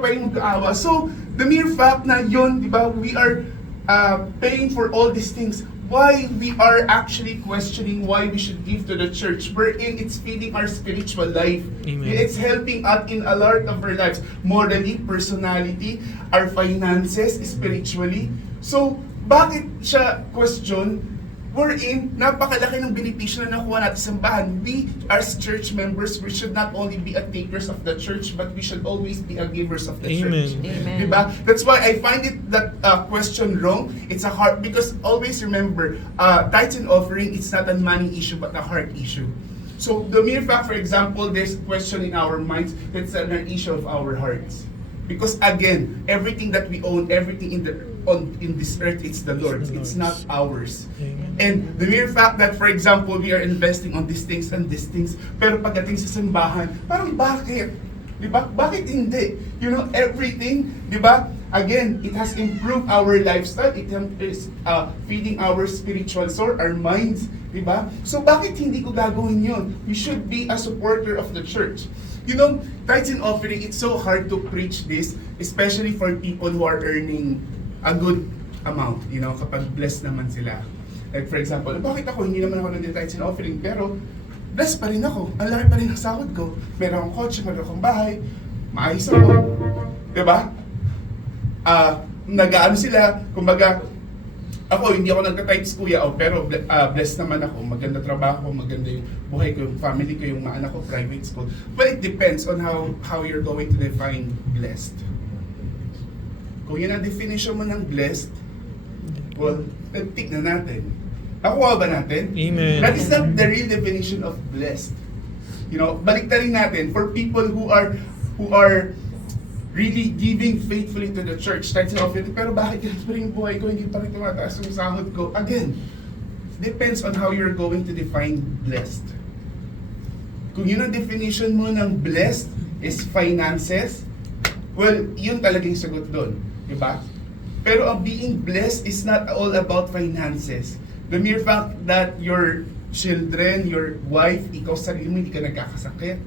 pwedeng mag-aawa. So, the mere fact na yun, di ba, we are paying for all these things, why we are actually questioning why we should give to the church, wherein it's feeding our spiritual life. Amen. It's helping us in a lot of our lives, morally, personality, our finances, spiritually. So, bakit siya question? Wherein, napakalaki ng benepisyo na nakuha natin sa simbahan. We, as church members, we should not only be a takers of the church, but we should always be a givers of the Amen. church. Amen. Diba? That's why I find it that question wrong. It's a heart, because always remember, tithes and offering, it's not a money issue, but a heart issue. So, the mere fact, for example, there's a question in our minds, it's an issue of our hearts. Because again, everything that we own, everything in this earth, it's the Lord's. It's not ours. And the mere fact that, for example, we are investing on these things and these things, pero pagdating sa simbahan, parang bakit? Diba? Bakit hindi? You know, everything, diba? Again, it has improved our lifestyle. It is feeding our spiritual soul, our minds, diba? So bakit hindi ko gagawin yun? We should be a supporter of the church. You know, tithes and offering, it's so hard to preach this, especially for people who are earning a good amount, you know, kapag blessed naman sila. Like for example, bakit ako, hindi naman ako nag-tithes and offering, pero blessed pa rin ako, ang laki pa rin ang sahod ko, meron akong kotse, meron akong bahay, maayos ako, diba? Nag-ano sila, kumbaga, ako, hindi ako nagka-tithes kuya, pero blessed naman ako, maganda trabaho, maganda yung buhay ko, yung family ko, yung mga anak ko, private school. But it depends on how you're going to define blessed. Kung yun ang definition mo ng blessed, well, take na natin. Nakuha ba natin? Amen. That is not the real definition of blessed. You know, baliktarin natin for people who are really giving faithfully to the church, tithes and offering, pero bakit ganito pa rin yung buhay ko, hindi pa rin tumataas yung sahod ko? Again, depends on how you're going to define blessed. Kung yun ang definition mo ng blessed is finances, well, yun talaga yung sagot doon. Diba? Pero ang being blessed is not all about finances. The mere fact that your children, your wife, ikaw sarili mo, hindi ka nagkakasakit.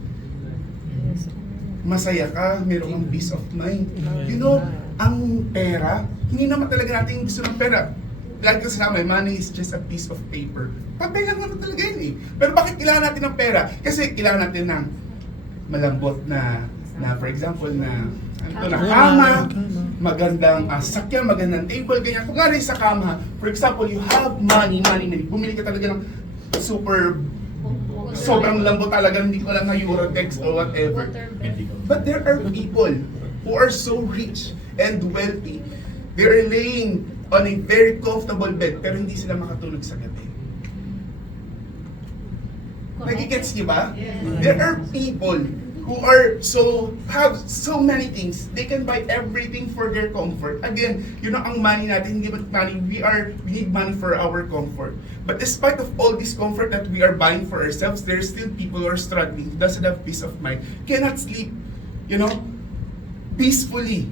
Masaya ka, meron kang peace of mind. You know, ang pera, hindi naman talaga natin gusto ng pera. Lagi kasi namin, money is just a piece of paper. Papel lang naman talaga yun eh. Pero bakit kailangan natin ng pera? Kasi kailangan natin ng malambot na for example, na kama, magandang sakyan, magandang table, ganyan. Kung nga rin sa kama, for example, you have money, bumili ka talaga ng sobrang lambot talaga, hindi ko alam na Eurotex or whatever. But there are people who are so rich and wealthy, they're laying on a very comfortable bed, pero hindi sila makatulog sa gabi. Nagigets niyo ba? There are people who have so many things. They can buy everything for their comfort. Again, you know, ang money natin, hindi money, we need money for our comfort. But despite of all this comfort that we are buying for ourselves, there's still people who are struggling, doesn't have peace of mind, cannot sleep, you know, peacefully.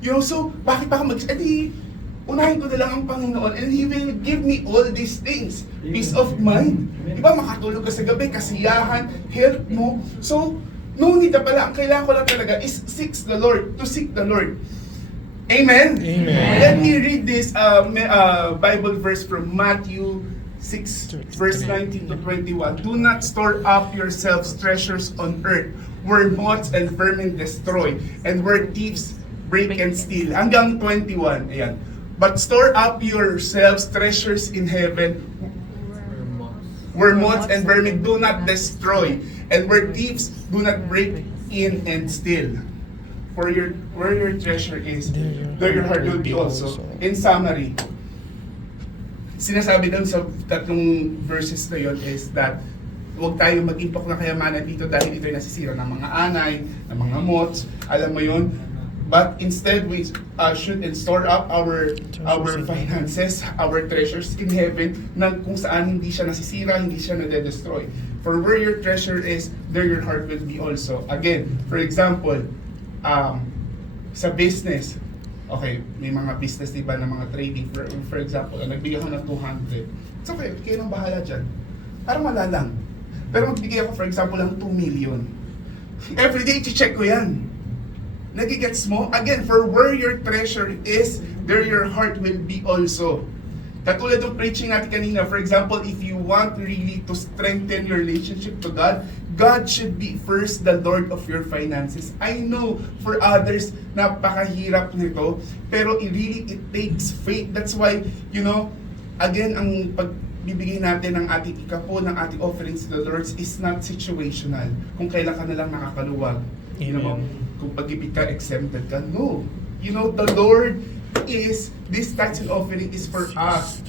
You know, so, bakit pa ako unahin ko na lang ang Panginoon and He will give me all these things. Peace of mind. Diba, makatulog ka sa gabi, kasiyahan, health mo. So, no need na pala. Ang kailangan ko lang talaga is to seek the Lord. Amen? Amen. Let me read this Bible verse from Matthew 6, verse 19 to 21. Do not store up yourselves treasures on earth, where moths and vermin destroy, and where thieves break and steal. Hanggang 21. Ayan. But store up yourselves treasures in heaven, where moths and vermin do not destroy, and where thieves do not break in and steal. For where your treasure is, there your heart will be also. In summary, sinasabi doon sa tatlong verses na yun is that huwag tayo mag-impok na kayamanan dito dahil ito'y nasisira ng mga anay, ng mga moths, alam mo yun. But instead, we should store up our finances, our treasures in heaven, na kung saan hindi siya nasisira, hindi siya nade-destroy. For where your treasure is, there your heart will be also. Again, for example, sa business, okay, may mga business diba na mga trading, for example, nagbigay ako ng 200. It's okay, kayo nang bahala dyan. Parang malalang. Pero magbigay ako, for example, ng 2 million. Everyday, i-check ko yan. Nagigets mo? Again, for where your treasure is, there your heart will be also. Katulad ng preaching natin kanina, for example, if you want really to strengthen your relationship to God, God should be first the Lord of your finances. I know for others, napakahirap nito, pero it takes faith. That's why, again, ang pagbibigay natin ng ating ikapo, ng ating offerings to the Lord is not situational. Kung kailan ka na lang nakakaluwag. Kung pag-ibig ka, exempted ka. No. The Lord is, this tithes and offering is for us.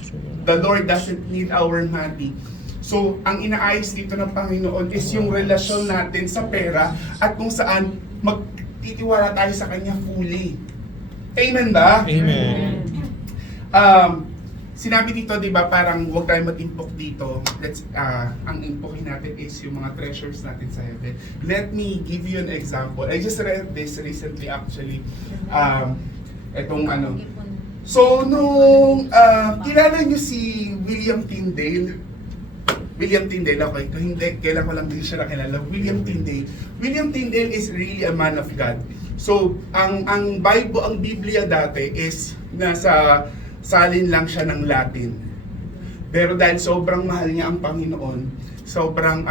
The Lord doesn't need our money. So, ang inaayos dito ng Panginoon is yung relasyon natin sa pera at kung saan magtitiwala tayo sa Kanya fully. Amen ba? Amen. Sinabi dito, di ba, parang huwag tayo mag-impok dito. Ang impokin natin is yung mga treasures natin sa heaven. Let me give you an example. I just read this recently actually. So, nung kilala niyo si William Tyndale? William Tyndale, okay. Kung hindi, kailan ko lang din siya nakilala. William Tyndale. William Tyndale is really a man of God. So, ang Bible, ang Biblia dati is nasa salin lang siya ng Latin. Pero dahil sobrang mahal niya ang Panginoon, sobrang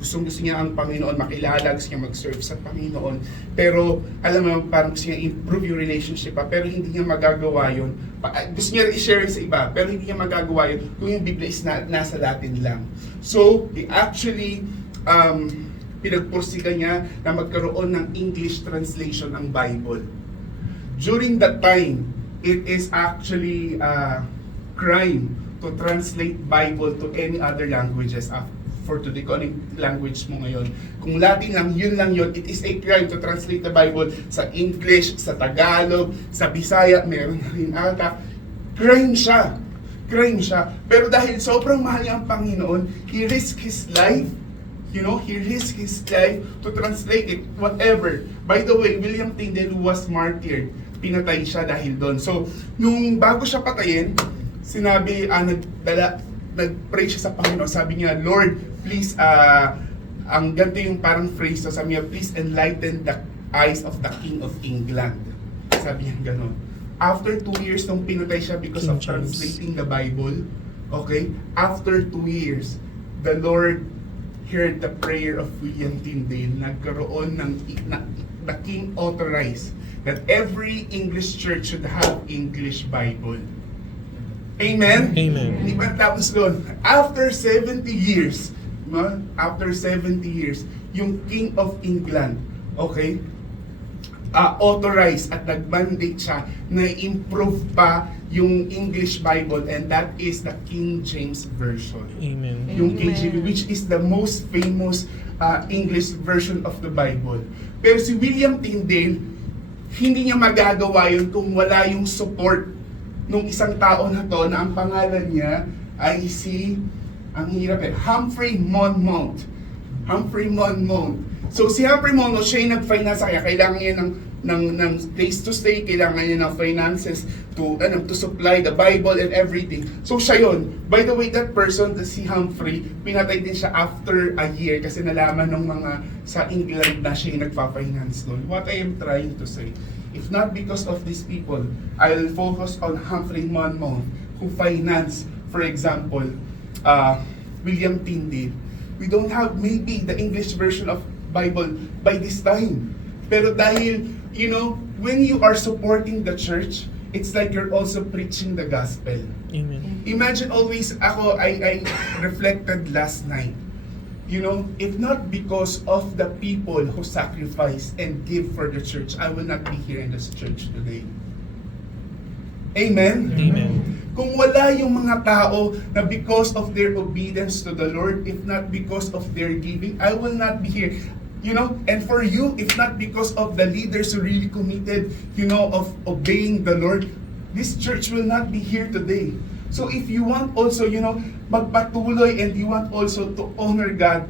gusto niya ang Panginoon, makilala, gusto niya mag-serve sa Panginoon. Pero alam mo, parang gusto niya improve yung relationship pero hindi niya magagawa yun. Gusto niya i-share sa iba, pero hindi niya magagawa yun kung yung Biblia is nasa Latin lang. So, he actually pinagpursika niya na magkaroon ng English translation ng Bible. During that time, it is actually crime to translate Bible to any other languages for today. Kung anong language mo ngayon. Kung Latin lang yun, it is a crime to translate the Bible sa English, sa Tagalog, sa Bisaya, meron na rin ata. Crime siya. Pero dahil sobrang mahal niya ang Panginoon, he risked his life. He risked his life to translate it, whatever. By the way, William Tyndale was martyred. Pinatay siya dahil doon. So, nung bago siya patayin, sinabi, nag-pray siya sa Panginoon. Sabi niya, Lord, please, ang ganito yung parang phrase, sabi niya, please enlighten the eyes of the King of England. Sabi niya gano'n. After 2 years nung pinatay siya because of translating the Bible, okay, after 2 years, the Lord heard the prayer of William Tyndale. Nagkaroon ng, the King authorized that every English church should have English Bible. Amen? Amen. Hindi ba tapos doon? After 70 years, yung King of England, okay, authorized at nag-mandate siya na improve pa yung English Bible, and that is the King James Version. Amen. Yung KJV, which is the most famous English version of the Bible. Pero si William Tyndale, hindi niya magagawa yun kung wala yung support nung isang tao na to na ang pangalan niya ay si, ang hirap Humphrey Monmouth. So si Humphrey Monmouth, siya yung nag-finance kaya kailangan niya ng place to stay, kailangan niya ng finances to supply the Bible and everything. So siya yun. By the way, that person, si Humphrey, pinatay din siya after a year kasi nalaman ng mga sa England na siya yung nagpa-finance doon. What I am trying to say, if not because of these people, I'll focus on Humphrey Monmouth who financed, for example, William Tyndale. We don't have maybe the English version of Bible by this time. Pero dahil, when you are supporting the church, it's like you're also preaching the gospel. Amen. Imagine always, I reflected last night, if not because of the people who sacrifice and give for the church, I will not be here in this church today. Amen? Amen. Kung wala yung mga tao na because of their obedience to the Lord, if not because of their giving, I will not be here. And for you, if not because of the leaders who really committed, of obeying the Lord, this church will not be here today. So if you want also, magpatuloy and you want also to honor God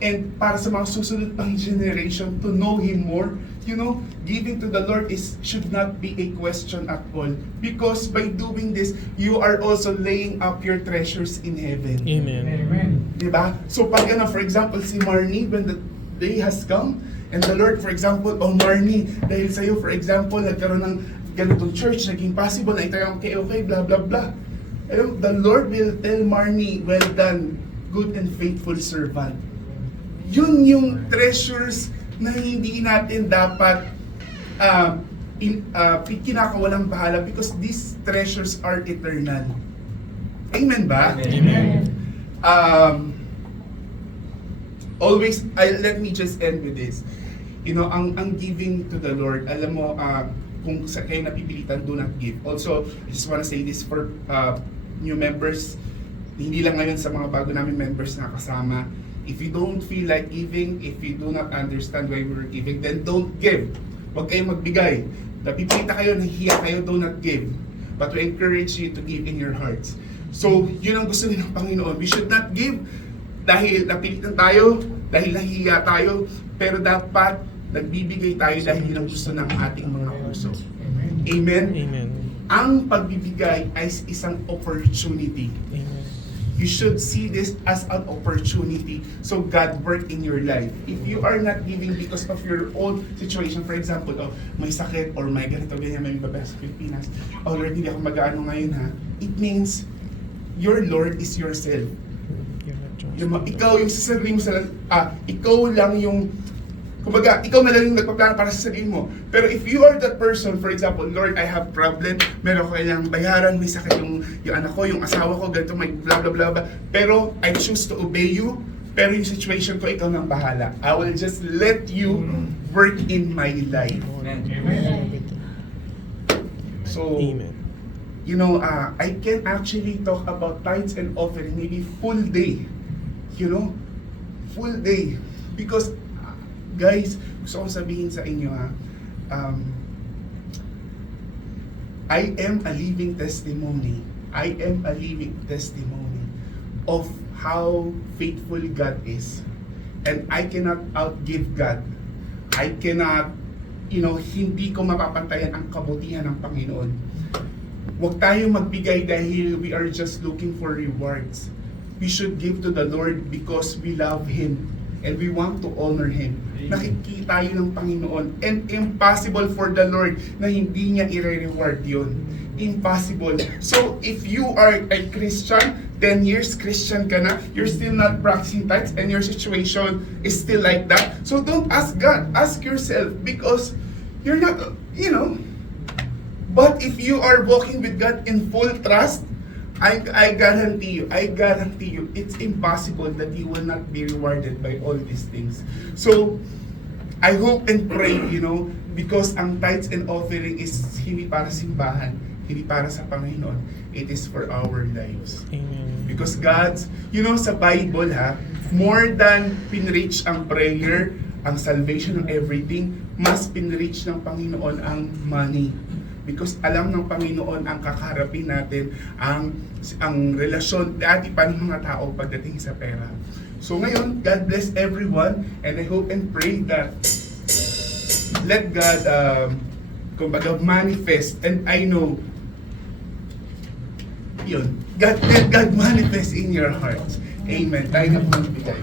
and para sa mga susunod pang generation to know Him more, giving to the Lord should not be a question at all. Because by doing this, you are also laying up your treasures in heaven. Amen. Diba? So pag for example, si Marnie, when the day has come, And the Lord, for example, oh Marnie, dahil sa'yo, for example, nagkaroon ng ganitong church, naging possible, na itayo okay, blah, blah, blah. And the Lord will tell Marnie, well done, good and faithful servant. Yun yung treasures na hindi natin dapat kinakawalang bahala because these treasures are eternal. Amen ba? Amen. Always, let me just end with this. You know, ang giving to the Lord, alam mo, kung sa kayo napipilitan, do not give. Also, I just want to say this for new members, hindi lang ngayon sa mga bago namin members na kasama. If you don't feel like giving, if you do not understand why we're giving, then don't give. Huwag kayong magbigay. Napipilita kayo, nahihiya kayo, do not give. But we encourage you to give in your hearts. So, yun ang gusto ng Panginoon. We should not give dahil napilitan tayo, dahil nahihiya tayo, pero dapat nagbibigay tayo dahil yun ang gusto ng ating mga puso. Amen? Amen. Ang pagbibigay ay isang opportunity. Amen. You should see this as an opportunity so God work in your life. If you are not giving because of your own situation, for example, oh, may sakit or may ganito, ganyan, may babaya sa Pilipinas, oh Lord, hindi ako mag-ano ngayon ha, it means your Lord is yourself. Ikaw yung sasabihin mo sa ikaw lang yung kumbaga, ikaw na lang yung nagpaplano para sa sarili mo. Pero if you are that person, for example, Lord, I have problem, meron ko kailangang bayaran, may sakit yung anak ko, yung asawa ko, ganito, may blah, blah, blah, blah. Pero I choose to obey you, pero yung situation ko, ikaw nang bahala. I will just let you work in my life. Amen. So, Amen. you know, I can actually talk about tithes and offering, maybe full day. You know, full day. Because, guys, gusto kong sabihin sa inyo I am a living testimony. I am a living testimony of how faithful God is. And I cannot outgive God. I cannot, you know, hindi ko mapapantayan ang kabutihan ng Panginoon. Huwag tayong magbigay dahil we are just looking for rewards. We should give to the Lord because we love Him and we want to honor Him. Nakikita tayo ng Panginoon and impossible for the Lord na hindi niya i-reward yun. Impossible. So, if you are a Christian, 10 years Christian ka na, you're still not practicing tithes and your situation is still like that, so don't ask God. Ask yourself because you're not, you know. But if you are walking with God in full trust, I guarantee you, it's impossible that you will not be rewarded by all these things. So, I hope and pray, you know, because ang tithes and offering is hindi para simbahan, hindi para sa Panginoon. It is for our lives. Amen. Because God's, you know, sa Bible more than pinreach ang prayer, ang salvation, and everything, mas pinreach ng Panginoon ang money. Because alam ng Panginoon ang kakaharapin natin, ang relasyon dati pa ng mga tao pagdating sa pera. So ngayon, God bless everyone, and I hope and pray that let God kumbaga manifest, and I know yun, let God manifest in your hearts. Amen. Tayo na po magbigay.